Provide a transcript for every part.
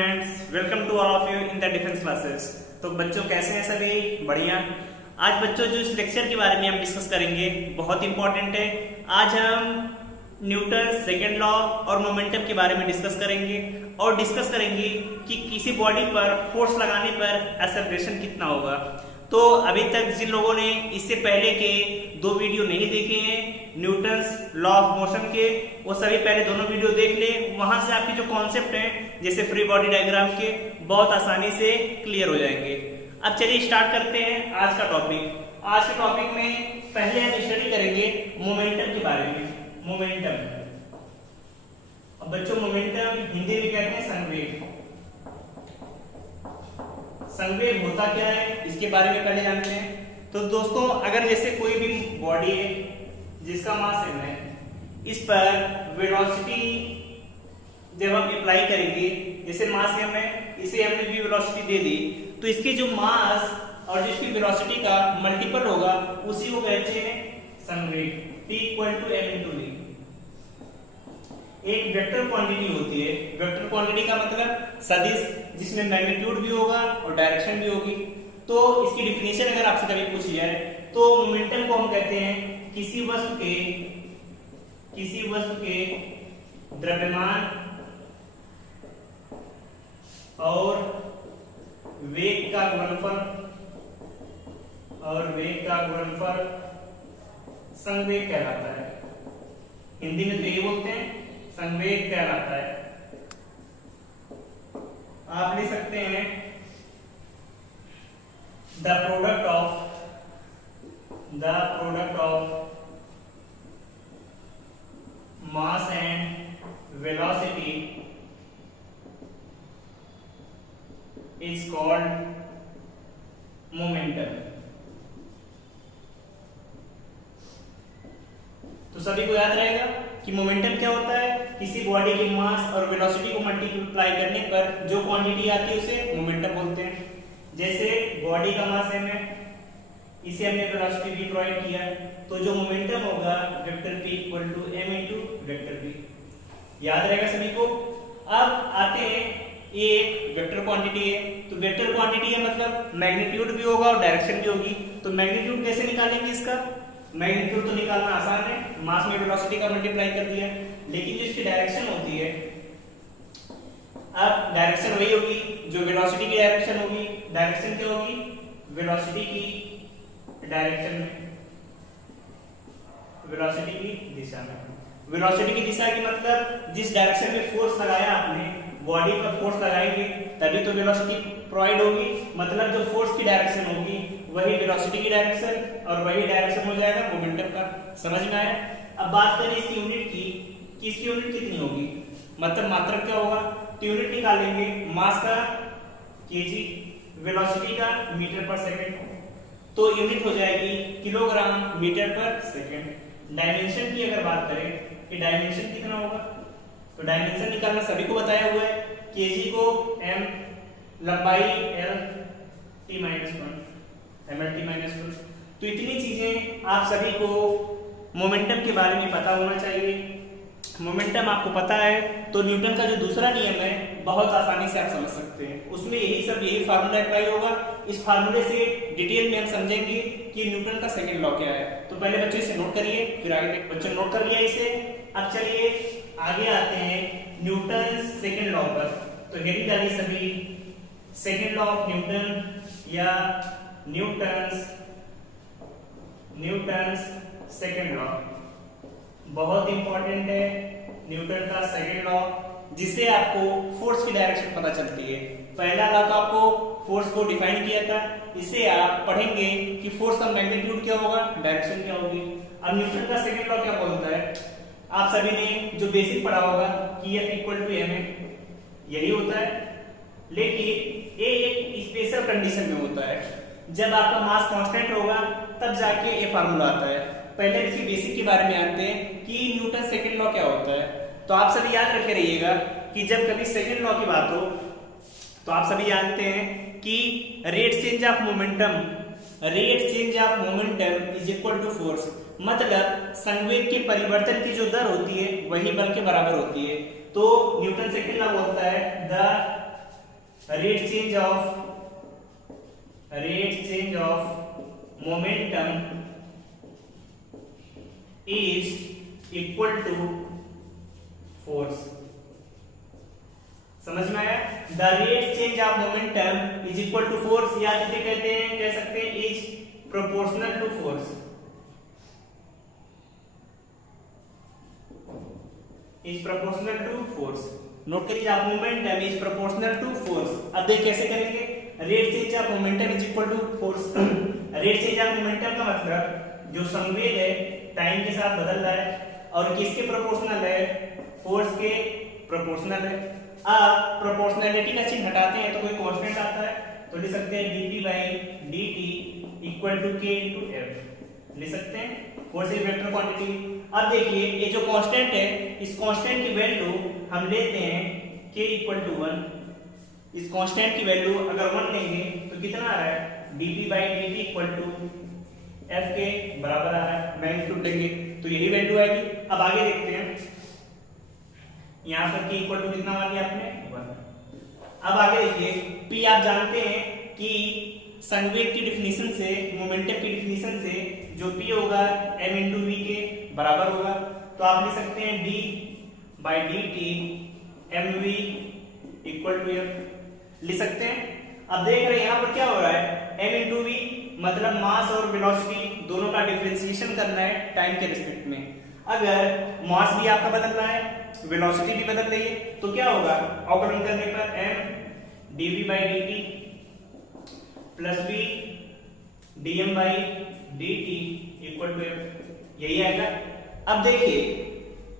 Friends, welcome to all of you in the defence classes. तो बच्चों कैसे हैं सभी? बढ़िया। आज बच्चों जो इस लेक्चर के बारे में हम डिस्कस करेंगे बहुत इंपॉर्टेंट है। आज हम न्यूटन सेकेंड लॉ और मोमेंटम के बारे में डिस्कस करेंगे और डिस्कस करेंगे कि किसी बॉडी पर फोर्स लगाने पर एक्सेलरेशन कितना होगा। तो अभी तक जिन लोगों ने इससे पहले के दो वीडियो नहीं देखे हैं न्यूटन्स लॉ ऑफ मोशन के, वो सभी पहले दोनों वीडियो देख ले। वहां से आपके जो कॉन्सेप्ट हैं जैसे फ्री बॉडी डायग्राम के बहुत आसानी से क्लियर हो जाएंगे। अब चलिए स्टार्ट करते हैं आज का टॉपिक। आज के टॉपिक में पहले हम स्टडी करेंगे मोमेंटम के बारे में। मोमेंटम, अब बच्चों मोमेंटम हिंदी में कहते हैं संवेग। संवेग होता क्या है इसके बारे में पहले जानते हैं। तो दोस्तों, अगर जैसे कोई भी बॉडी है जिसका मास m है, इस पर वेलोसिटी जब हम अप्लाई करेंगे, जैसे मास m है, इसे हमने v वेलोसिटी दे दी, तो इसके जो मास और जिसकी वेलोसिटी का मल्टीपल होगा उसी को कहते हैं संवेग। P = m × v। एक वेक्टर क्वांटिटी होती है। वेक्टर क्वांटिटी का मतलब सदिश जिसमें मैग्नीट्यूड भी होगा और डायरेक्शन भी होगी। तो इसकी डिफिनेशन अगर आपसे कभी पूछी जाए तो मोमेंटम को हम कहते हैं किसी वस्तु के द्रव्यमान और वेग का गुणनफल संवेग कहलाता है। हिंदी में तो यही बोलते हैं संवेग कहलाता है। आप लिख सकते हैं the product of mass and velocity is called momentum. तो सभी को याद रहेगा कि मोमेंटम क्या होता है। किसी बॉडी के मास और वेलोसिटी को मल्टीप्लाई करने पर जो क्वांटिटी आती है उसे मोमेंटम बोलते हैं। जैसे बॉडी का मास m है, इसे हमने वेलोसिटी v प्रोवाइड किया, तो जो मोमेंटम होगा vector p = m × vector v। याद रहेगा सभी को। अब आते हैं, एक वेक्टर क्वांटिटी है, तो वेक्टर क्वांटिटी है मतलब मैग्नीट्यूड भी होगा और डायरेक्शन भी होगी। तो मैग्नीट्यूड कैसे निकालेंगे इसका? मैग्नीट्यूड तो निकालना आसान है, मास में वेलोसिटी का मल्टीप्लाई कर दिया। लेकिन जो इसकी डायरेक्शन होती है, अब डायरेक्शन वही होगी जो वेलोसिटी की डायरेक्शन होगी। डायरेक्शन क्या होगी? वेलोसिटी की डायरेक्शन में, वेलोसिटी की दिशा में। वेलोसिटी की दिशा की मतलब जिस डायरेक्शन में फोर्स लगाया आपने, बॉडी पर फोर्स लगाएंगे तभी तो वेलोसिटी प्रोवाइड होगी। मतलब जो फोर्स की डायरेक्शन होगी वही वेलोसिटी की डायरेक्शन और वही डायरेक्शन हो जाएगा मोमेंटम का। समझ में आया? अब बात करें इसकी यूनिट की कि इसकी यूनिट कितनी होगी, मतलब मात्रक क्या होगा। तो यूनिट निकालेंगे मास का केजी, वेलोसिटी का मीटर पर सेकंड, तो यूनिट हो जाएगी किलोग्राम मीटर पर सेकंड। डायमेंशन की अगर बात करें कि डायमेंशन कितना होगा, तो डायमेंशन निकालना सभी को बताया हुआ है। केजी को m, लंबाई l, t-1, ml/t-1। तो इतनी चीजें आप सभी को मोमेंटम के बारे में पता होना चाहिए। मोमेंटम आपको पता है तो न्यूटन का जो दूसरा नियम है बहुत आसानी से आप समझ सकते हैं। उसमें यही फार्मूला अप्लाई होगा। इस फार्मूले से डिटेल में हम समझेंगे कि न्यूटन का सेकंड लॉ क्या है। तो पहले बच्चों इसे नोट करिए, फिर आगे बच्चों नोट कर लिया इसे। अब चलिए आगे आते हैं न्यूटन सेकंड लॉ पर। तो हेडिंग डालिए सभी, सेकंड लॉ ऑफ न्यूटन या न्यूटन्स सेकंड लॉ बहुत इंपॉर्टेंट है। न्यूटन का सेकंड लॉ जिससे आपको फोर्स की डायरेक्शन पता चलती है। पहला लॉ तो आपको फोर्स को डिफाइन किया था, इसे आप पढ़ेंगे कि फोर्स का मैग्नीट्यूड क्या होगा, डायरेक्शन क्या होगी। अब न्यूटन का सेकंड लॉ क्या बोलता है? आप सभी ने जो बेसिक पढ़ा होगा कि F = m है, यही होता है। लेकिन ये एक स्पेशल कंडीशन में होता है, जब आपका मास कांस्टेंट होगा तब जाके ये फार्मूला आता है। पहले इसकी बेसिक के बारे में जानते हैं कि न्यूटन सेकंड लॉ क्या होता है। तो आप सभी याद रखे रहिएगा कि जब कभी सेकंड लॉ की बात हो तो आप सभी जानते हैं कि rate change of momentum is equal to force. मतलब संवेग के परिवर्तन की जो दर होती है वही बल के बराबर होती है। तो न्यूटन सेकंड लॉ बोलता है the rate change of momentum is equal to force. समझ में आया? The rate change of momentum is equal to force, या जिसे कहते हैं, कह सकते हैं is proportional to force, is proportional to force. Note करिए, आप momentum is proportional to force. अब देख कैसे करेंगे, rate change of momentum is equal to force. Rate change of momentum का मतलब जो संवेग है टाइम के साथ बदल रहा है और किसके प्रोपोर्शनल है, फोर्स के प्रोपोर्शनल है। अब प्रोपोर्शनलिटी का चिन्ह हटाते हैं तो कोई कांस्टेंट आता है, तो लिख सकते हैं dp by dt equal to k into F, लिख सकते हैं, फोर्स इज वेक्टर क्वांटिटी। अब देखिए ये जो कांस्टेंट है, इस कांस्टेंट की वैल्यू हम लेते हैं k इक्वल टू 1। इस कांस्टेंट की वैल्यू अगर 1 लेंगे तो कितना आ रहा है, dp by dt equal to f के बराबर आ रहा है, मैग्नीट्यूड लेंगे तो यही वैल्यू आएगी। अब आगे देखते हैं, यहाँ पर k इक्वल टू कितना मान लिया आपने, 1। अब आगे देखिए, p आप जानते हैं कि संवेग की डिफिनीशन से, मोमेंटम की डिफिनीशन से जो p होगा m इंटू v के बराबर होगा, तो आप लिख सकते हैं d by dt mv equal to f, लिख सकते हैं। अब देख रहे हैं यहाँ पर क्या हो रहा है, m इंटू v मतलब मास और वेलोसिटी दोनों का डिफरेंशिएशन करना है टाइम के रिस्पेक्ट में। अगर मास भी आपका बदल रहा है, वेलोसिटी भी बदल रही है, तो क्या होगा, अवकलन करने पर m dv by dt plus v dm by dt equal to f, यही आएगा। अब देखिए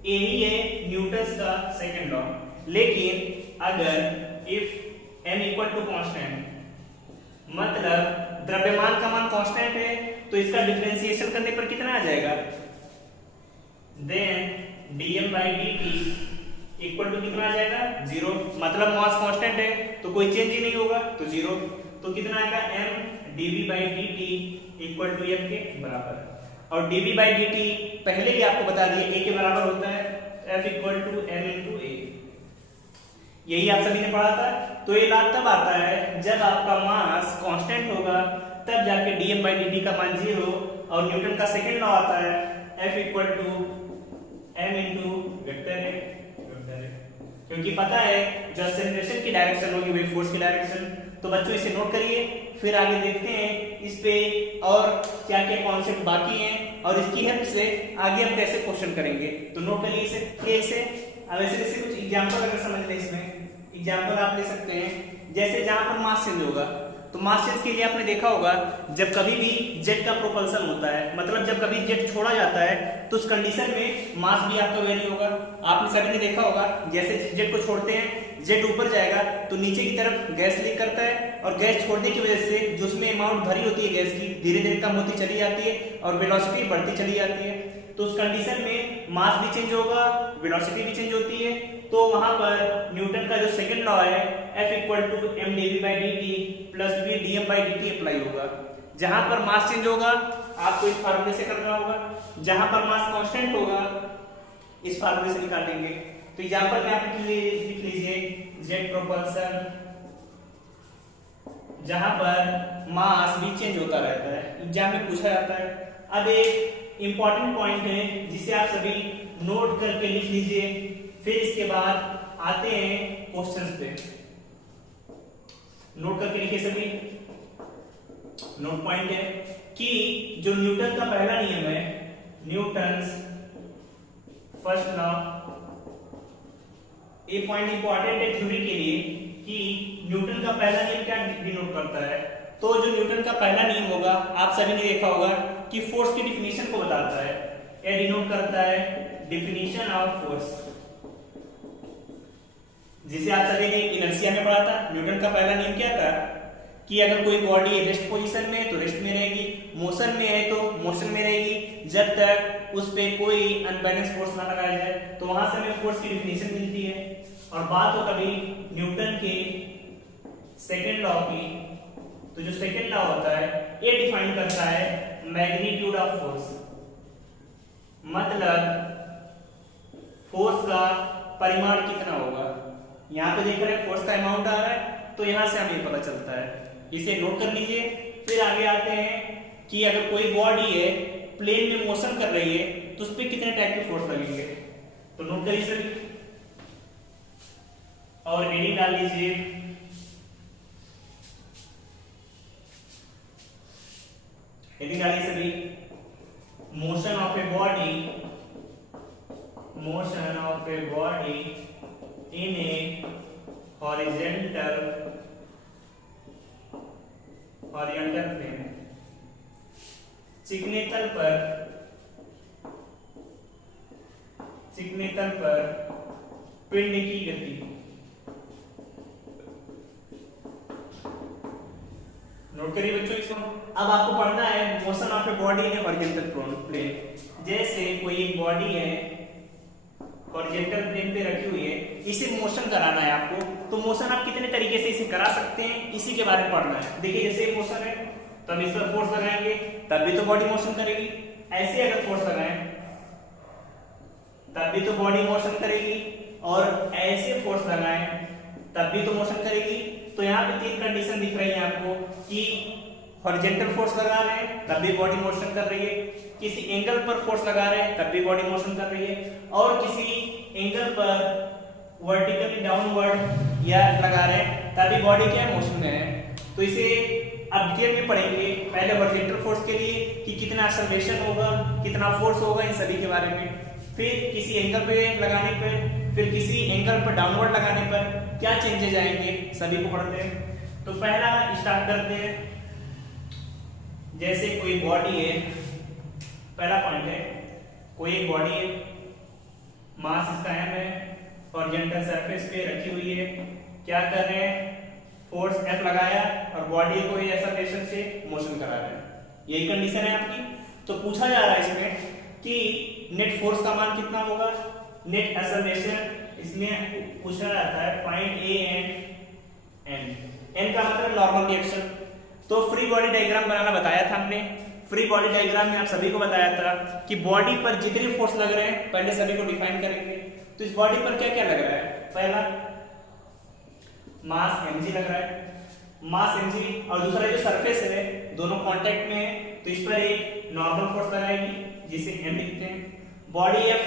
यही है न्यूटन का सेकंड लॉ, लेकिन अगर if m equal to constant, मतलब द्रव्यमान का मान कांस्टेंट है, तो इसका डिफरेंशिएशन करने पर कितना आ जाएगा, then dm by dt equal to कितना आ जाएगा, 0। मतलब मास कांस्टेंट है तो कोई चेंज ही नहीं होगा, तो 0। तो कितना आएगा, m dv by dt equal to f के बराबर। और dv बाई dt पहले ही आपको बता दिए a के बराबर होता है f equal to m into a, यही आप सभी ने पढ़ा था। तो ये लाभ तब आता है जब आपका मास कांस्टेंट होगा, तब जाके dm बाई dt का मान 0, और न्यूटन का सेकंड लॉ आता है f equal to m into vector है, क्योंकि पता है जो एक्सेलरेशन की डायरेक्शन होगी वही फोर्स की डायरेक्शन। तो बच्चों इसे नोट करिए, फिर आगे देखते हैं इस पे और क्या क्या कॉन्सेप्ट बाकी हैं और इसकी हेल्प से आगे हम कैसे क्वेश्चन करेंगे। तो नोट करिए इसे कैसे। अब ऐसे कुछ एग्जांपल अगर समझ लें, इसमें एग्जांपल आप ले सकते हैं, जैसे जहां पर मास चेंज होगा, तो मास चेंज के लिए आपने देखा होगा जब कभी भी जेट का प्रोपल्सन होता है, मतलब जब कभी जेट छोड़ा जाता है तो उस कंडीशन में मास भी आपका वेरी होगा। आपने सभी ने देखा होगा जैसे जेट को छोड़ते हैं, जेट ऊपर जाएगा तो नीचे की तरफ गैस लीक करता है, और गैस छोड़ने की वजह से जो उसमें अमाउंट भरी होती है गैस की धीरे धीरे कम होती चली जाती है और वेलोसिटी बढ़ती चली जाती है। तो उस कंडीशन में मास भी चेंज होगा, वेलोसिटी भी चेंज होती है। तो वहां पर न्यूटन का जो सेकंड लॉ है F equal to m dv by dt plus v dm by dt apply होगा। जहां पर मास चेंज होगा आपको इस फार्मूले से करना होगा, जहां पर मास कांस्टेंट होगा इस फार्मूले से निकालेंगे। तो एग्जांपल में आप लिख लीजिए जेट प्रोपल्सन, जहां पर मास भी चेंज होता रहता है, एग्जाम में पूछा जाता है। अब एक इंपॉर्टेंट पॉइंट है जिसे आप सभी नोट करके लिख लीजिए, फिर इसके बाद आते हैं क्वेश्चंस पे। नोट करके लिखिए सभी। नोट पॉइंट है कि जो न्यूटन का पहला नियम है, न्यूटन्स फर्स्ट लॉ, ये पॉइंट इंपॉर्टेंट है थ्योरी के लिए कि न्यूटन का पहला नियम क्या डिनोट करता है। तो जो न्यूटन का पहला नियम होगा आप सभी ने देखा होगा कि फोर्स की डिफिनीशन को बताता है, ये डिनोट करता है डिफिनीशन ऑफ फोर्स, जिसे आप सभी ने इनर्शिया में पढ़ा था। न्यूटन का पहला नियम क्या था कि अगर कोई बॉडी रेस्ट पोजीशन में है तो रेस्ट में रहेगी, मोशन में है तो मोशन में रहेगी, जब तक उस पे कोई अनबैलेंस फोर्स ना लगाया जाए। तो वहां से हमें फोर्स की डिफिनीशन मिलती है। और बात हो कभी न्यूटन के सेकंड लॉ की, तो जो सेकंड लॉ होता है ये डिफाइन करता है मैग्नीट्यूड ऑफ फोर्स, मतलब फोर्स का परिमाण कितना होगा। यहां पे देख रहे हैं फोर्स का अमाउंट आ रहा है, तो यहाँ से हमें पता चलता है, इसे नोट कर लीजिए। फिर आगे आते हैं कि अगर कोई बॉडी है प्लेन में मोशन कर रही है तो उस पर कितने टाइप के फोर्स लगेंगे, तो नोट करिए सभी और हेडिंग डाल लीजिए। हेडिंग डालिए सभी, motion of a body, motion of a body in a horizontal plane, चिकने तल पर पिंड की गति। नोट करिए बच्चों इसको। अब आपको पढ़ना है motion of a body in horizontal plane. जैसे कोई एक बॉडी है हॉरिजॉन्टल प्लेन पे रखी हुई है, इसे मोशन कराना है आपको, तो मोशन आप कितने तरीके से इसे करा सकते हैं इसी के बारे में पढ़ना है। देखिए जैसे मोशन है तो हम इस पर फोर्स लगाएंगे तब भी तो बॉडी मोशन करेगी, ऐसे अगर फोर्स लगाएं तब भी तो बॉडी मोशन करेगी, और ऐसे फोर्स लगाएं तब भी तो मोशन करेगी। तो यहाँ पे 3 कंडीशन दिख रही है आपको कि हॉरिजॉन्टल फोर्स लगा रहे हैं तब भी बॉडी मोशन कर रही है, किसी एंगल पर फोर्स लगा रहे हैं तब भी बॉडी मोशन कर रही है, और किसी एंगल पर वर्टिकली डाउनवर्ड या लगा रहे हैं तभी बॉडी क्या है, मोशन में है। तो इसे अब डिटेल में पढ़ेंगे, पहले हॉरिजॉन्टल फोर्स के लिए कि कितना एक्सेलरेशन होगा, कितना फोर्स होगा, इन सभी के बारे में। फिर किसी एंगल पे लगाने पर, फिर किसी एंगल पर डाउनवर्ड लगाने पर क्या चेंजेस आएंगे, सभी को पढ़ते हैं। तो पहला स्टार्ट करते हैं, जैसे कोई बॉडी है, पहला पॉइंट है कोई एक बॉडी है, मास इसका m है, हॉरिजॉन्टल सरफेस पे रखी हुई है, क्या कर रहे हैं, फोर्स F लगाया और बॉडी को एक्सेलरेशन से मोशन करा रहे हैं, यही कंडीशन है आपकी। तो पूछा जा रहा है इसमें कि नेट फोर्स का मान कितना होगा, नेट एक्सेलरेशन इसमें पूछा जाता है, find A and N। N का मतलब नॉर्मल रिएक्शन। तो फ्री बॉडी डायग्राम बनाना बताया था हमने, फ्री बॉडी डायग्राम में आप सभी को बताया था कि बॉडी पर जितने फोर्स लग रहे हैं पहले सभी को डिफाइन करेंगे। तो इस बॉडी पर क्या क्या लग रहा है, पहला मास mg लग रहा है, मास mg, और दूसरा जो सरफेस है दोनों कांटेक्ट में है तो इस पर एक नॉर्मल फोर्स लगाएगी जिसे m लिखते हैं। बॉडी f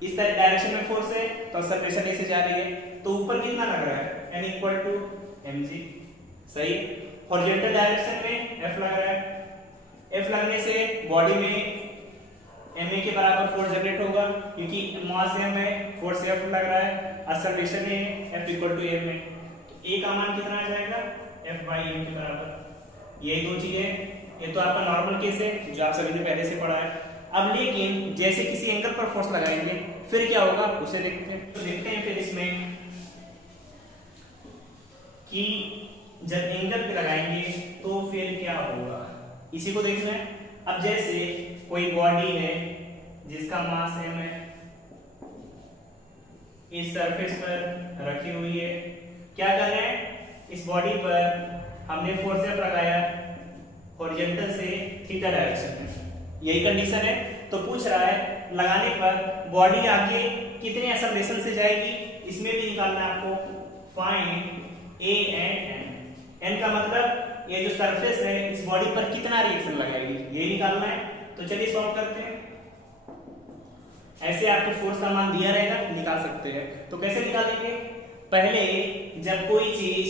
इस तरह डायरेक्शन में फोर्स है तो एक्सेलरेशन ऐसे जा रही है, तो ऊपर कितना लग रहा है, n इक्वल टू mg, सही। हॉरिजॉन्टल डायरेक्शन में f लग रहा है, F लगने से बॉडी में ma के बराबर फोर्स जनरेट होगा क्योंकि मास m है, फोर्स F लग रहा है, एक्सेलरेशन है F इक्वल टू m है, तो a का मान कितना आ जाएगा, F बाई m के बराबर। यही दो चीजें, ये तो आपका नॉर्मल केस है जो आप सभी ने पहले से पढ़ा है। अब लेकिन जैसे किसी एंगल पर फोर्स लगाएंगे फिर क्या होगा उसे देखते हैं। तो देखते हैं फिर इसमें कि जब एंगल पे लगाएंगे तो फिर क्या होगा, इसी को देखना है। अब जैसे कोई बॉडी है जिसका मास m है, इस सरफेस पर रखी हुई है, क्या कर रहे हैं, इस बॉडी पर हमने फोर्स F लगाया हॉरिजॉन्टल से थीटा डायरेक्शन में, यही कंडीशन है। तो पूछ रहा है लगाने पर बॉडी आगे कितने एक्सेलरेशन से जाएगी, इसमें भी निकालना है आपको, find A and N। N का मतलब ये जो सरफेस है इस बॉडी पर कितना रिएक्शन लगाएगी, यही निकालना है। तो चलिए सॉल्व करते हैं। ऐसे आपको फोर्स का मान दिया रहेगा, निकाल सकते हैं। तो कैसे निकालेंगे, पहले जब कोई चीज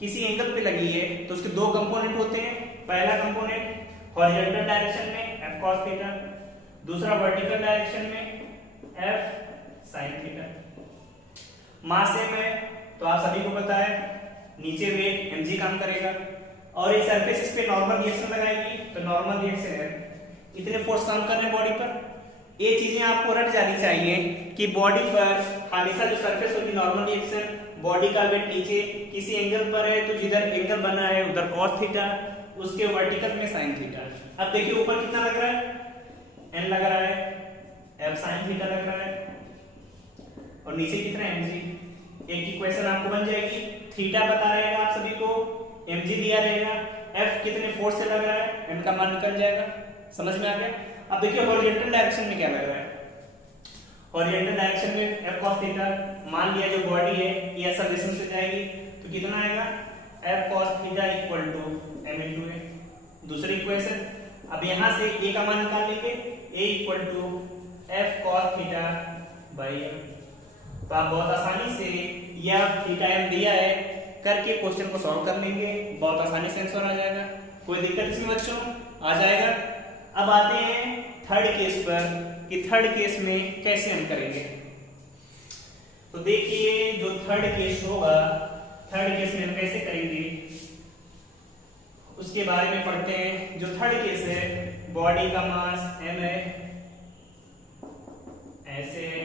किसी एंगल पे लगी है तो उसके दो कंपोनेंट होते हैं। पहला कंपोनेंट हॉरिजॉन्टल डायरेक्शन में F cos थीटा, दूसरा वर्टिकल डायरेक्शन में F sin थीटा। मास m है तो आप सभी को पता है नीचे वेट mg काम करेगा, और ये सरफेस इस पे नॉर्मल रिएक्शन लगाएगी तो नॉर्मल रिएक्शन है, इतने फोर्स काम कर रहे हैं बॉडी पर। ये चीजें आपको रट जानी चाहिए कि बॉडी पर हमेशा जो सरफेस होगी नॉर्मल रिएक्शन, बॉडी का वेट नीचे किसी एंगल पर है तो जिधर एंगल बना है उधर cos थीटा, उसके वर्टिकल में sin थीटा। अब देखिए ऊपर कितना लग रहा है, n लग रहा है, F sin थीटा लग रहा है, और नीचे कितना mg। एक इक्वेशन आपको बन जाएगी, थीटा पता रहेगा आप सभी को, mg दिया रहेगा, F कितने फोर्स से लग रहा है, n का मान निकल जाएगा। समझ में आ गया। अब देखिए हॉरिजॉन्टल डायरेक्शन में क्या लग रहा है, हॉरिजॉन्टल डायरेक्शन में F cos थीटा, मान लिया जो बॉडी है ये एक्सेलरेशन से जाएगी तो तो कितना आएगा f cos theta equal to m into A. दूसरी इक्वेशन, अब यहाँ से a का मान निकाल लेंगे, a equal to f cos theta by m। तो आप बहुत आसानी से यह थीटा m दिया है करके क्वेश्चन को सॉल्व कर लेंगे, बहुत आसानी से आंसर आ जाएगा, कोई दिक्कत इसमें बच्चों आ जाएगा। अब आते हैं थर्ड केस पर कि थर्ड केस में कैसे हम करेंगे। तो देखिए जो थर्ड केस होगा, थर्ड केस में हम कैसे करेंगे उसके बारे में पढ़ते हैं। जो थर्ड केस है, बॉडी का मास m है, ऐसे है,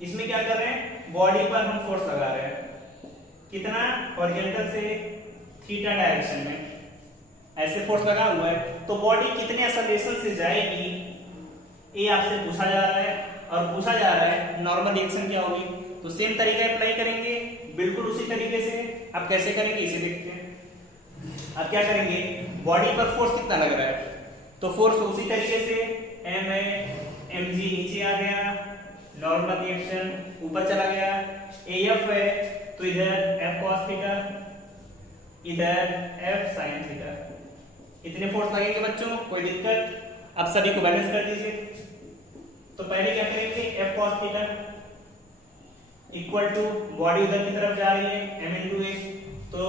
इसमें क्या कर रहे हैं, बॉडी पर हम फोर्स लगा रहे हैं, कितना, हॉरिजॉन्टल से थीटा डायरेक्शन में ऐसे फोर्स लगा हुआ है, तो बॉडी कितने एक्सेलरेशन से जाएगी ये आपसे पूछा जा रहा है, और पूछा जा रहा है नॉर्मल रिएक्शन क्या होगी। तो सेम तरीका अप्लाई करेंगे, बिल्कुल उसी तरीके से। अब कैसे करेंगे इसे देखते हैं। अब क्या करेंगे, बॉडी पर फोर्स कितना लग रहा है, तो फोर्स उसी तरीके से m है, mg नीचे आ गया, नॉर्मल रिएक्शन ऊपर चला गया, af है तो इधर f cos थीटा, इधर f sin थीटा, इतने फोर्स लगेंगे बच्चों, कोई दिक्कत। अब सभी को बैलेंस कर दीजिए। तो पहले क्या करेंगे, f cos theta equal to body उधर की तरफ जा रही है m इंटू ए, तो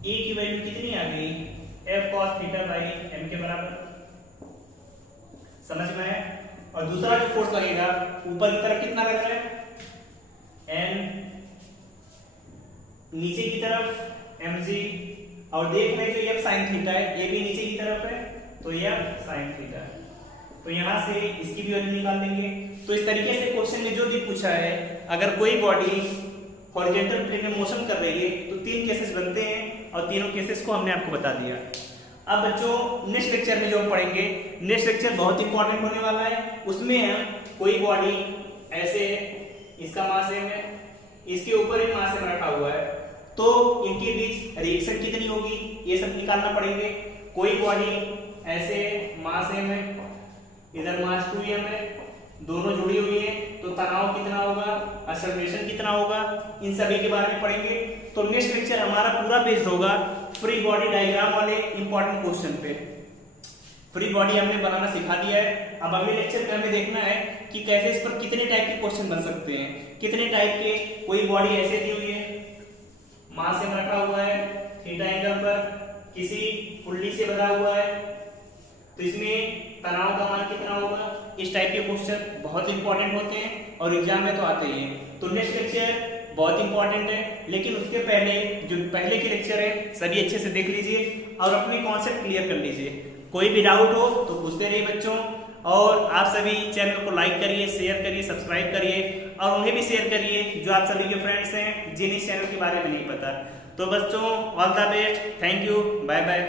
e की वैल्यू कितनी आ गई, f cos theta by m के बराबर, समझ में आया। और दूसरा जो फोर्स लगेगा ऊपर की तरफ कितना लग रहा है, n, नीचे की तरफ mg, और देख रहे हैं जो f sin थीटा है ये भी नीचे की तरफ है, तो f sin थीटा, तो यहां से इसकी भी वैल्यू निकाल देंगे। तो इस तरीके से क्वेश्चन में जो भी पूछा है, अगर कोई बॉडी हॉरिजॉन्टल प्लेन में मोशन कर रही है तो तीन केसेस बनते हैं, और तीनों केसेस को हमने आपको बता दिया। अब बच्चों नेक्स्ट लेक्चर में जो हम पढ़ेंगे, नेक्स्ट लेक्चर बहुत इंपॉर्टेंट होने वाला है। उसमें हम कोई बॉडी ऐसे, इसका मास है, इसके ऊपर एक मास रखा हुआ है, तो इनके बीच रिएक्शन कितनी होगी ये सब निकालना पड़ेंगे। कोई बॉडी ऐसे, मास m है, इधर मास 2m है, दोनों जुड़ी हुई है, तो तनाव कितना होगा, एक्सेलरेशन कितना होगा, इन सभी के बारे में पढ़ेंगे। तो नेक्स्ट लेक्चर हमारा पूरा बेस्ड होगा फ्री बॉडी डायग्राम वाले इंपॉर्टेंट क्वेश्चन पे। फ्री बॉडी हमने बनाना सिखा दिया है, अब अगले लेक्चर में हमें देखना है कि कैसे इस पर कितने टाइप के क्वेश्चन बन सकते हैं, कितने टाइप के। कोई बॉडी ऐसे दी हुई है, मास m रखा हुआ है थीटा एंगल पर, किसी पुल्ली से बना हुआ है, तो इसमें तनाव का मान कितना होगा। इस टाइप के क्वेश्चन बहुत इंपॉर्टेंट होते हैं और एग्जाम में तो आते ही हैं। तो नेक्स्ट लेक्चर बहुत इंपॉर्टेंट है, लेकिन उसके पहले जो पहले के लेक्चर है सभी अच्छे से देख लीजिए और अपने कॉन्सेप्ट क्लियर कर लीजिए। कोई भी डाउट हो तो पूछते रहिए बच्चों, और आप सभी चैनल को लाइक करिए, शेयर करिए, सब्सक्राइब करिए, और उन्हें भी शेयर करिए जो आप सभी के फ्रेंड्स हैं जिन्हें इस चैनल के बारे में नहीं पता। तो बच्चों all the best, thank you, bye bye.